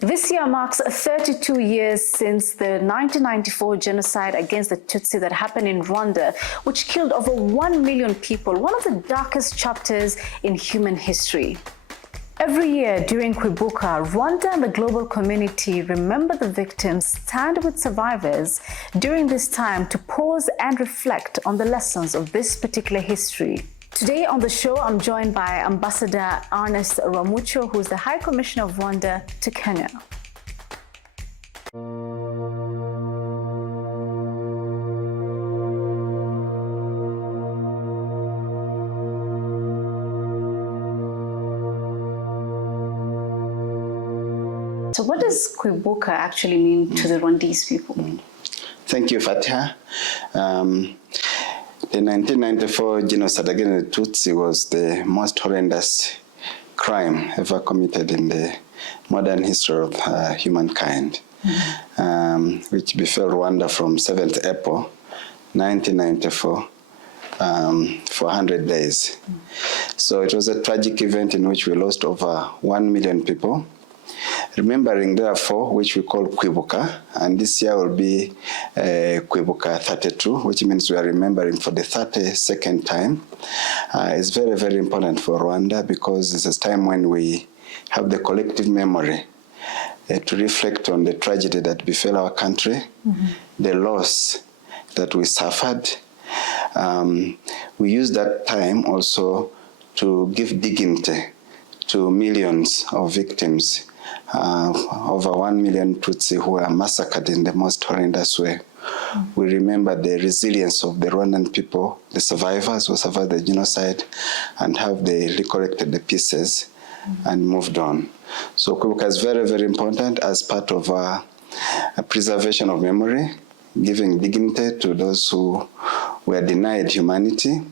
This year marks 32 years since the 1994 genocide against the Tutsi that happened in Rwanda, which killed over 1 million people, one of the darkest chapters in human history. Every year during Kwibuka, Rwanda and the global community remember the victims, stand with survivors during this time to pause and reflect on the lessons of this particular history. Today on the show, I'm joined by Ambassador Ernest Rwamucyo, who's the High Commissioner of Rwanda to Kenya. So what does Kwibuka actually mean to the Rwandese people? Thank you, Fatiha. The 1994 genocide against the Tutsi was the most horrendous crime ever committed in the modern history of humankind, which befell Rwanda from 7th April 1994 for 100 days. So it was a tragic event in which we lost over 1 million people. Remembering, therefore, which we call Kwibuka, and this year will be Kwibuka 32, which means we are remembering for the 32nd time. It's very, very important for Rwanda because it's a time when we have the collective memory to reflect on the tragedy that befell our country, the loss that we suffered. We use that time also to give dignity to millions of victims. Over 1 million Tutsi who were massacred in the most horrendous way. We remember the resilience of the Rwandan people, the survivors who survived the genocide, and how they recollected the pieces and moved on. So Kwibuka is very, very important as part of a preservation of memory, giving dignity to those who were denied humanity,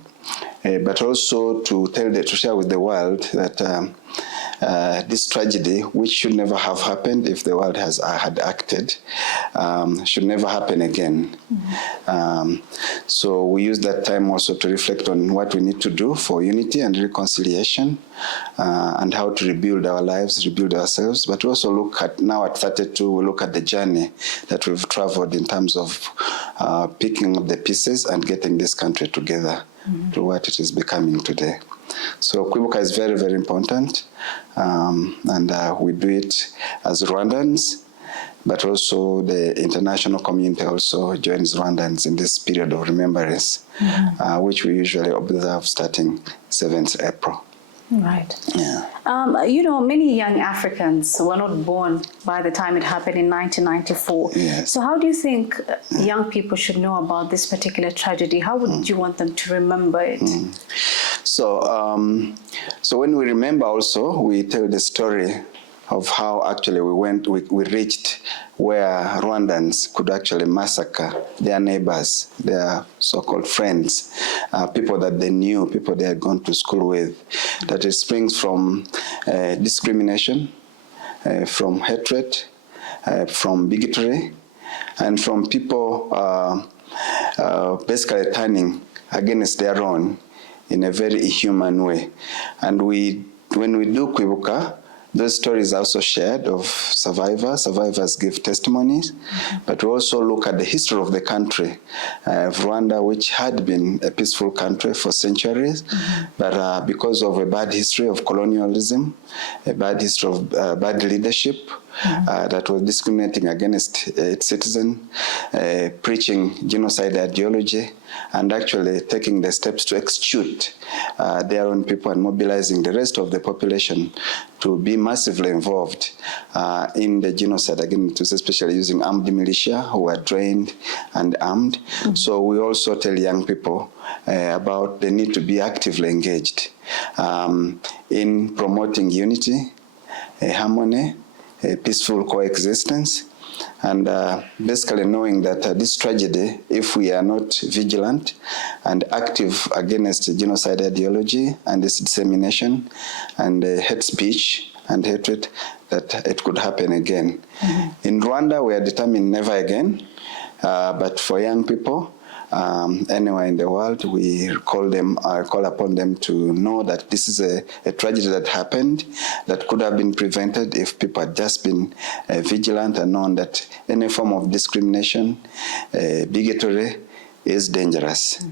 but also to share with the world that this tragedy, which should never have happened if the world had acted, should never happen again. So we use that time also to reflect on what we need to do for unity and reconciliation, and how to rebuild our lives, rebuild ourselves. But we also look at, now at 32, we look at the journey that we've traveled in terms of picking up the pieces and getting this country together to what it is becoming today. So Kwibuka is very, very important, and we do it as Rwandans, but also the international community also joins Rwandans in this period of remembrance, which we usually observe starting 7th April. Right. Yeah. You know, many young Africans were not born by the time it happened in 1994. Yes. So how do you think young people should know about this particular tragedy? How would you want them to remember it? So, so when we remember also, we tell the story of how actually we reached where Rwandans could actually massacre their neighbors, their so-called friends, people that they knew, people they had gone to school with. That it springs from discrimination, from hatred, from bigotry, and from people basically turning against their own in a very inhuman way. And when we do Kwibuka, those stories are also shared of survivors. Survivors give testimonies, but we also look at the history of the country, Rwanda, which had been a peaceful country for centuries, but because of a bad history of colonialism, a bad history of bad leadership, that was discriminating against its citizens, preaching genocide ideology, and actually taking the steps to execute their own people and mobilizing the rest of the population to be massively involved in the genocide against Tutsi, especially using armed militia who were trained and armed. So we also tell young people about the need to be actively engaged in promoting unity, harmony, peaceful coexistence, and basically knowing that this tragedy, if we are not vigilant and active against genocide ideology and its dissemination and hate speech and hatred, that it could happen again. In Rwanda, we are determined never again, but for young people, anywhere in the world. We call upon them to know that this is a tragedy that happened that could have been prevented if people had just been vigilant and known that any form of discrimination, bigotry is dangerous.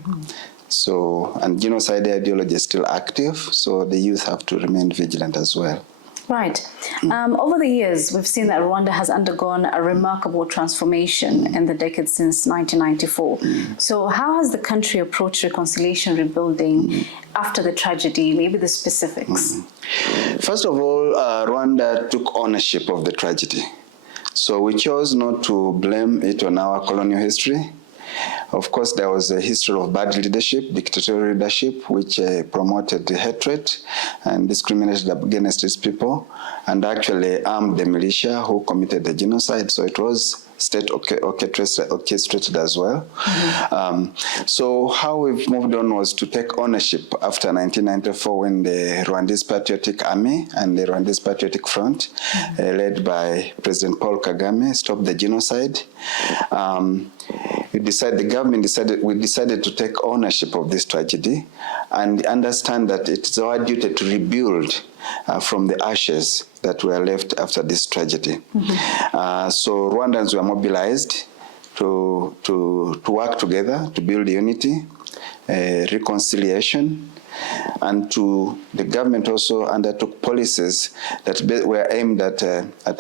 So, and genocide ideology is still active, so the youth have to remain vigilant as well. Right. Over the years, we've seen that Rwanda has undergone a remarkable transformation in the decade since 1994. So how has the country approached reconciliation rebuilding after the tragedy, maybe the specifics? First of all, Rwanda took ownership of the tragedy. So we chose not to blame it on our colonial history. Of course, there was a history of bad leadership, dictatorial leadership, which promoted hatred and discriminated against its people, and actually armed the militia who committed the genocide. So it was state orchestrated as well. So how we've moved on was to take ownership after 1994 when the Rwandese Patriotic Army and the Rwandese Patriotic Front, led by President Paul Kagame, stopped the genocide. We decided to take ownership of this tragedy and understand that it's our duty to rebuild from the ashes that were left after this tragedy. So Rwandans were mobilized to work together to build unity, reconciliation, and the government also undertook policies that were aimed at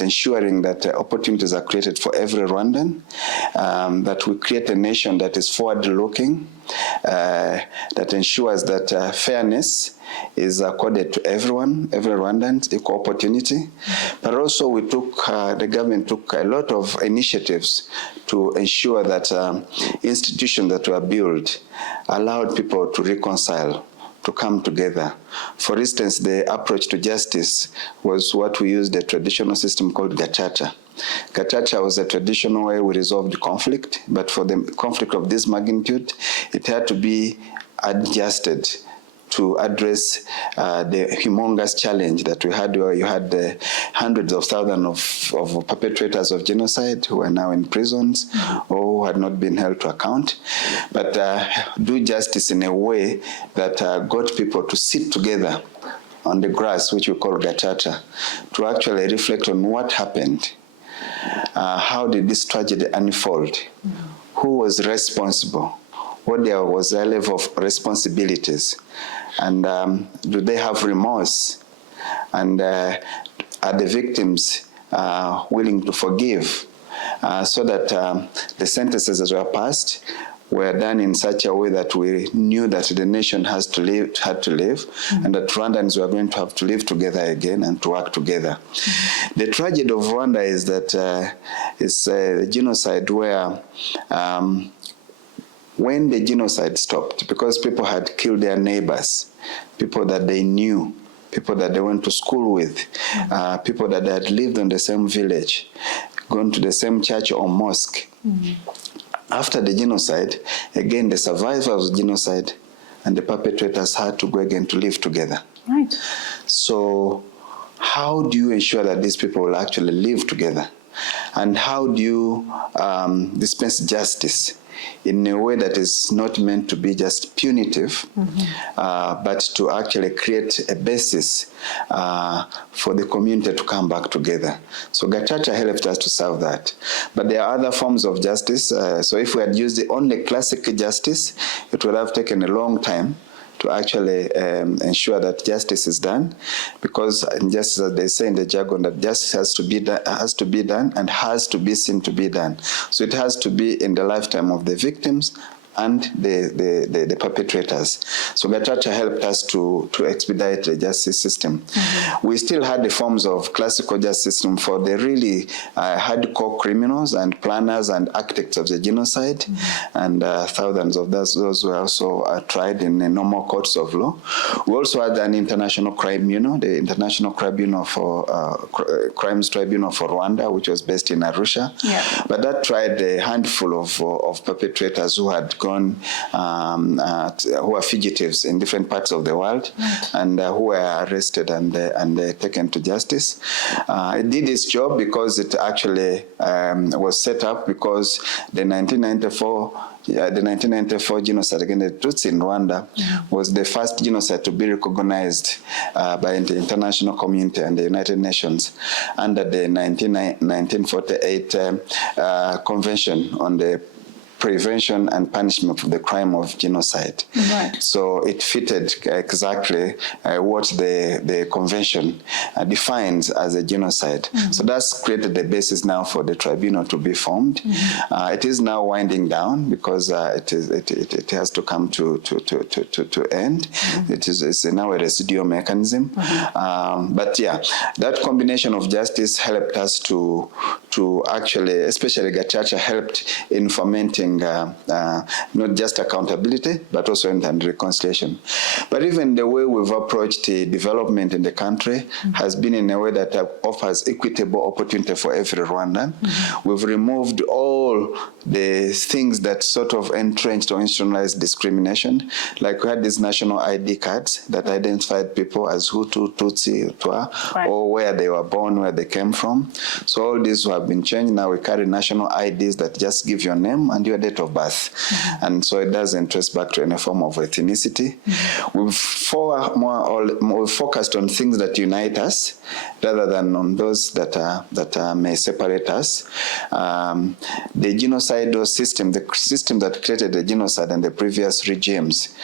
ensuring that opportunities are created for every Rwandan, that we create a nation that is forward-looking, that ensures that fairness is accorded to everyone, every Rwandan, equal opportunity. But also the government took a lot of initiatives to ensure that institutions that were built allowed people to reconcile, to come together. For instance, the approach to justice was what we used, a traditional system called gacaca. Gacaca was a traditional way we resolved conflict, but for the conflict of this magnitude, it had to be adjusted to address the humongous challenge that we had, where you had hundreds of thousands of perpetrators of genocide who are now in prisons or who had not been held to account, but do justice in a way that got people to sit together on the grass, which we call gacaca, to actually reflect on what happened. How did this tragedy unfold? Who was responsible? What there was a level of responsibilities? And do they have remorse? And are the victims willing to forgive? So that the sentences that were passed were done in such a way that we knew that the nation had to live, and that Rwandans were going to have to live together again and to work together. The tragedy of Rwanda is that it's a genocide where when the genocide stopped, because people had killed their neighbors, people that they knew, people that they went to school with, people that had lived in the same village, gone to the same church or mosque. After the genocide, again, the survivors of the genocide and the perpetrators had to go again to live together. Right. So how do you ensure that these people will actually live together? And how do you dispense justice in a way that is not meant to be just punitive, but to actually create a basis for the community to come back together? So gacaca helped us to serve that. But there are other forms of justice. So if we had used the only classic justice, it would have taken a long time to actually ensure that justice is done, because just as they say in the jargon, that justice has to be done and has to be seen to be done. So it has to be in the lifetime of the victims and the perpetrators. So gacaca helped us to expedite the justice system. We still had the forms of classical justice system for the really hardcore criminals and planners and architects of the genocide, and thousands of those were also tried in the normal courts of law. We also had an international tribunal, the International Tribunal for Crimes Tribunal for Rwanda, which was based in Arusha. But that tried a handful of perpetrators who had gone, who are fugitives in different parts of the world, and who were arrested and taken to justice. It did its job because it actually was set up because the 1994 genocide against the Tutsi in Rwanda was the first genocide to be recognized by the international community and the United Nations under the 1948 Convention on the Prevention and Punishment of the Crime of Genocide. Right. So it fitted exactly what the convention defines as a genocide. So that's created the basis now for the tribunal to be formed. It is now winding down because it has to come to end. It's now a residual mechanism. But yeah, that combination of justice helped us to actually, especially Gacaca, helped in fomenting not just accountability, but also and reconciliation. But even the way we've approached development in the country has been in a way that offers equitable opportunity for every Rwandan. We've removed all the things that sort of entrenched or institutionalized discrimination. Like we had these national ID cards that identified people as Hutu, Tutsi, Twa, or where they were born, where they came from. So all these have been changed. Now we carry national IDs that just give your name and your date of birth. And so it doesn't trace back to any form of ethnicity. We've focused on things that unite us rather than on those that may separate us. The genocidal system, the system that created the genocide and the previous regimes,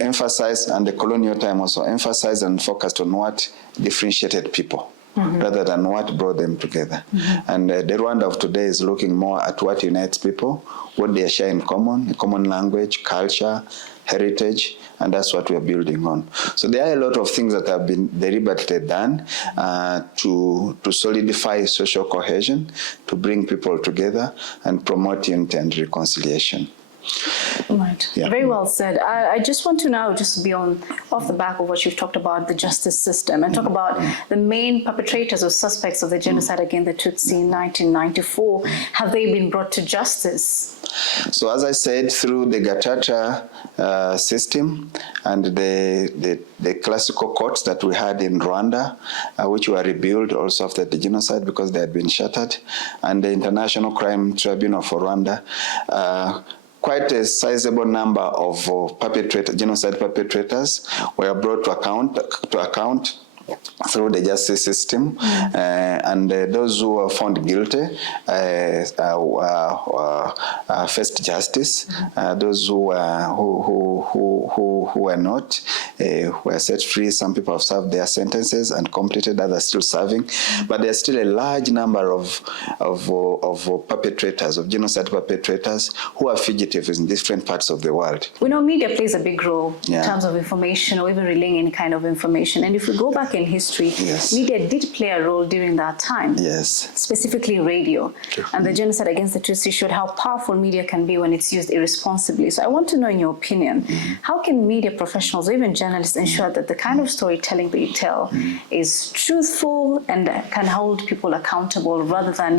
emphasized, and the colonial time also emphasized and focused on what differentiated people. Rather than what brought them together. And the Rwanda of today is looking more at what unites people, what they share in common, a common language, culture, heritage, and that's what we are building on. So there are a lot of things that have been deliberately done to solidify social cohesion, to bring people together, and promote unity and reconciliation. Right. Yeah. Very well said. I just want to now just be off the back of what you've talked about, the justice system, and talk about the main perpetrators or suspects of the genocide against the Tutsi in 1994. Have they been brought to justice? So as I said, through the Gacaca system and the classical courts that we had in Rwanda, which were rebuilt also after the genocide because they had been shattered, and the International Crime Tribunal for Rwanda, quite a sizable number of genocide perpetrators were brought to account through the justice system, and those who were found guilty faced justice. Those who were not were set free. Some people have served their sentences and completed, others still serving. But there's still a large number of perpetrators, of genocide perpetrators, who are fugitives in different parts of the world. We know media plays a big role in terms of information or even relaying any kind of information. And if we go back in history, media did play a role during that time. Specifically radio. And the genocide against the Tutsi showed how powerful media can be when it's used irresponsibly. So I want to know, in your opinion, how can media professionals or even journalists ensure that the kind of storytelling that you tell is truthful and can hold people accountable rather than,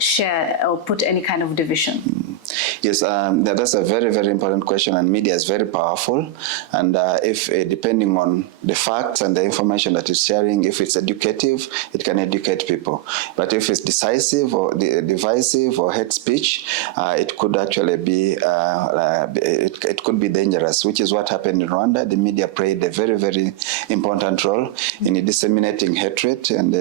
share or put any kind of division? Yes, that's a very, very important question, and media is very powerful. And if depending on the facts and the information that it's sharing, if it's educative, it can educate people. But if it's decisive or divisive or hate speech, it could actually be it could be dangerous, which is what happened in Rwanda. The media played a very, very important role in disseminating hatred and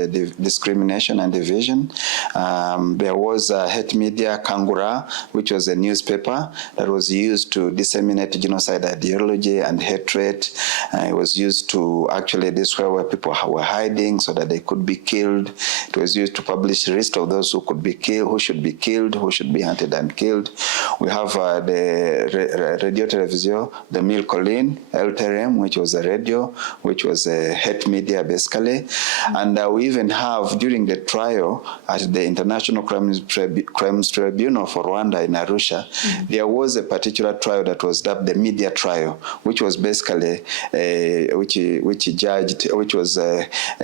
discrimination and division. There was hate media, Kangura, which was a newspaper that was used to disseminate genocide ideology and hatred. It was used to actually destroy where people were hiding so that they could be killed. It was used to publish a list of those who could be killed, who should be killed, who should be hunted and killed. We have the Radio Television, the Mille Collines, LTRM, which was a radio, which was a hate media basically. And we even have, during the trial at the International Crimes Tribunal for Rwanda in Arusha, Arusha, there was a particular trial that was dubbed the media trial, which was basically which was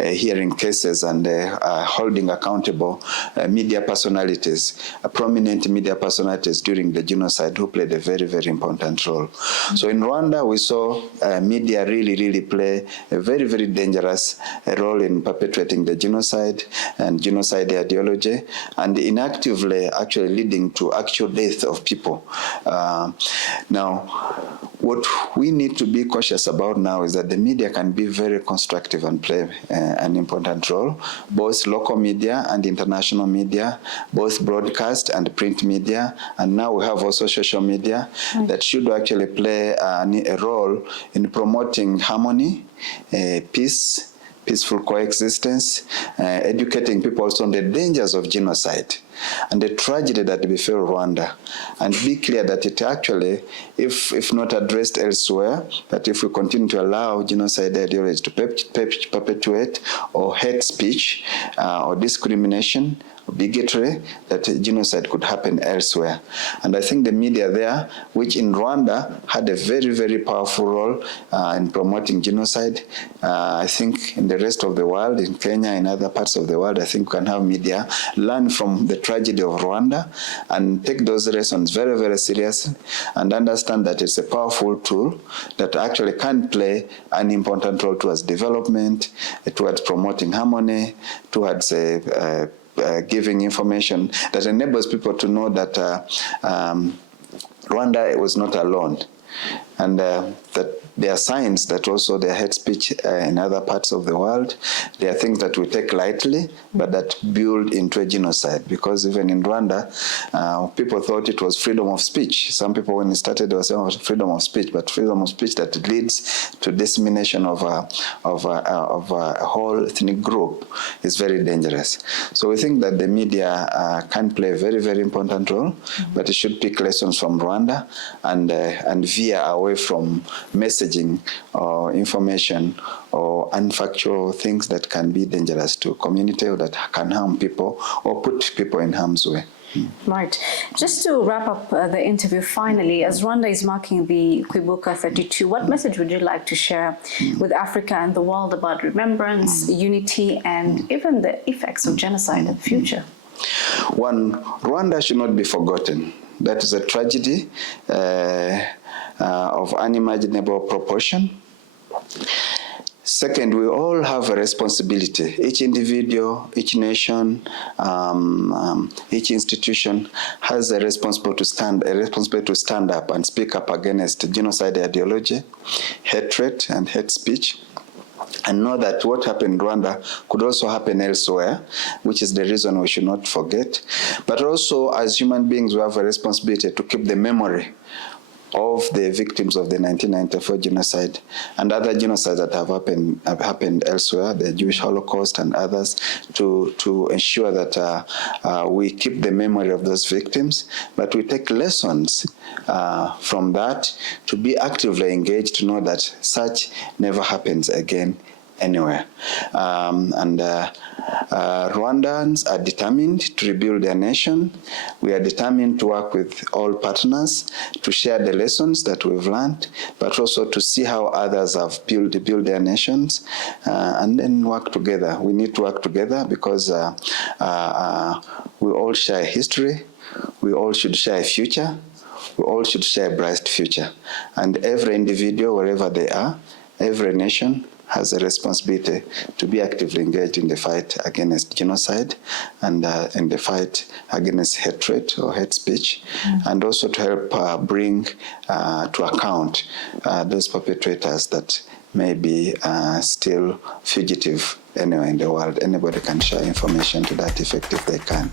hearing cases and holding accountable media personalities, prominent media personalities during the genocide, who played a very, very important role. So in Rwanda, we saw media really play a very, very dangerous role in perpetuating the genocide and genocide ideology, and inactively actually leading to actual death of people. Now, what we need to be cautious about now is that the media can be very constructive and play an important role, both local media and international media, both broadcast and print media, and now we have also social media that should actually play a role in promoting harmony, peace, peaceful coexistence, educating people also on the dangers of genocide and the tragedy that befell Rwanda, and be clear that it actually, if not addressed elsewhere, that if we continue to allow genocide ideology to perpetuate, or hate speech, or discrimination, bigotry, that genocide could happen elsewhere. And I think the media there, which in Rwanda had a very, very powerful role in promoting genocide, I think in the rest of the world, in Kenya, in other parts of the world, I think we can have media learn from the tragedy of Rwanda and take those lessons very, very seriously and understand that it's a powerful tool that actually can play an important role towards development, towards promoting harmony, towards giving information that enables people to know that Rwanda was not alone, and that there are signs that also there are hate speech in other parts of the world. There are things that we take lightly, but that build into a genocide. Because even in Rwanda, people thought it was freedom of speech. Some people, when it started, they were saying freedom of speech, but freedom of speech that leads to dissemination of a whole ethnic group is very dangerous. So we think that the media can play a very, very important role, but it should pick lessons from Rwanda and veer away from messaging or information or unfactual things that can be dangerous to community or that can harm people or put people in harm's way. Right. Just to wrap up the interview finally, as Rwanda is marking the Kwibuka 32, what message would you like to share with Africa and the world about remembrance, unity, and even the effects of genocide in the future? One, Rwanda should not be forgotten. That is a tragedy of unimaginable proportion. Second, we all have a responsibility. Each individual, each nation, each institution has a responsibility to stand up and speak up against genocide ideology, hatred, and hate speech. And know that what happened in Rwanda could also happen elsewhere, which is the reason we should not forget. But also, as human beings, we have a responsibility to keep the memory of the victims of the 1994 genocide and other genocides that have happened elsewhere, the Jewish Holocaust and others, to ensure that we keep the memory of those victims, but we take lessons from that to be actively engaged, to know that such never happens again anywhere. Rwandans are determined to rebuild their nation. We are determined to work with all partners to share the lessons that we've learned, but also to see how others have built their nations, and then work together. We need to work together because we all share history. We all should share a future. We all should share a bright future. And every individual, wherever they are, every nation has a responsibility to be actively engaged in the fight against genocide and in the fight against hatred or hate speech, and also to help bring to account those perpetrators that may be still fugitive anywhere in the world. Anybody can share information to that effect if they can.